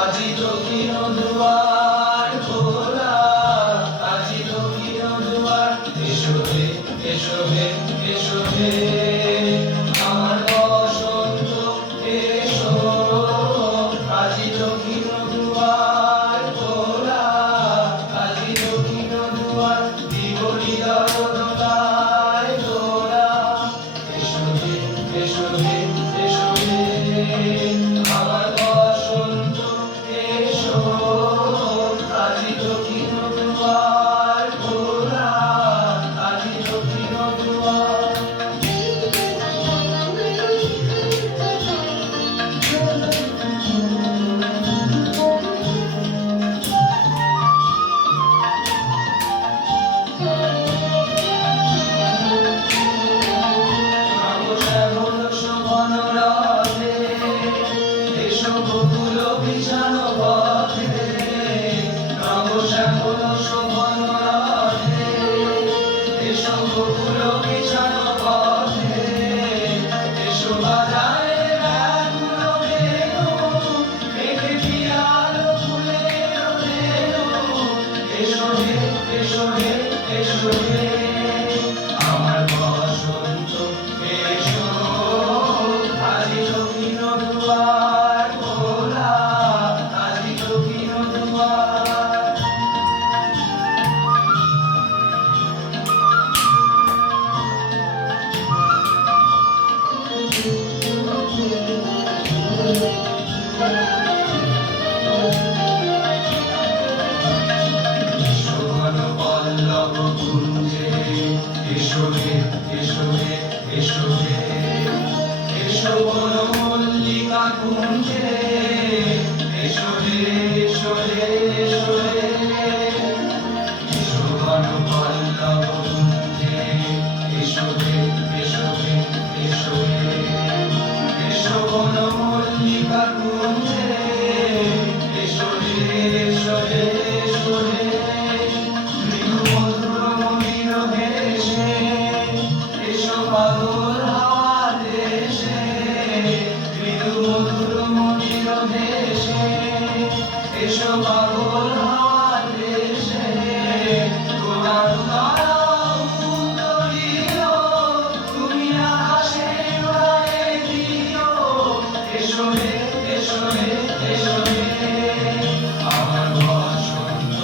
আজি দক্ষিণ দুয়ার খোলা, আজি দক্ষিণ দুয়ার, এসো হে, এসো হে, এসো হে, আমার বসন্ত এসো। আজি দক্ষিণ দুয়ার খোলা, আজি দক্ষিণ দুয়ার, দিব হৃদয় দোলায় দোলা। এসো হে, এসো হে, এসো হে, আমার বসন্ত এসো। আজি দক্ষিণ দুয়ার খোলা, আজি দক্ষিণ দুয়ার। শ্যামল শোভন রথে, এসো বকুল বিছানো পথে। নব শ্যামল শোভন রথে, এসো বকুল বিছানো পথে। এসো বাজারে ব্যাকুল বেণু, মেঘে পিয়াল ফুলের রেণু। এসো হে, এসো হে, এসো হে, আমার বসন্ত এসো। আজি দক্ষিণ দুয়ার খোলা, আজি দক্ষিণ দুয়ার। এসো ঘন পল্লব কুঞ্জে, এসো হে, এসো হে, এসো হে, এসো বন মল্লিকা কুঞ্জে। এসো হে, এসো হে, এসো হে, এসো ঘন পল্লব কুঞ্জে। এসো হে, এসো হে, এসো হে, এসো বন মল্লিকা কুঞ্জে। এসো হে, এসো হে, এসো হে, মৃদু মধুর মলিন ভেষে। এসো পাগল হাওয়া দেশে, মৃদু মধুর মলিন ভেষে। এসো পাগল হাওয়া দেশে, তোমার দ্বারা উত্তরীয়, তুমি আকাশে উড়ায়ে দিও। এসো হে, এসো হে, এসো হে, আমার বসন্ত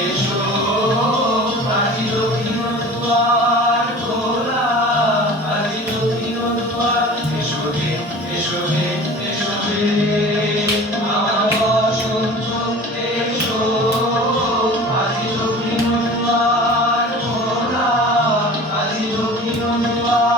এসো। আজি দক্ষিণ দুয়ার খোলা, আজি দক্ষিণ দুয়ার। এসো হে, এসো হে, এসো হে, আমার বসন্ত এসো। আজি দক্ষিণ দুয়ার খোলা, আজি দক্ষিণ দুয়ার।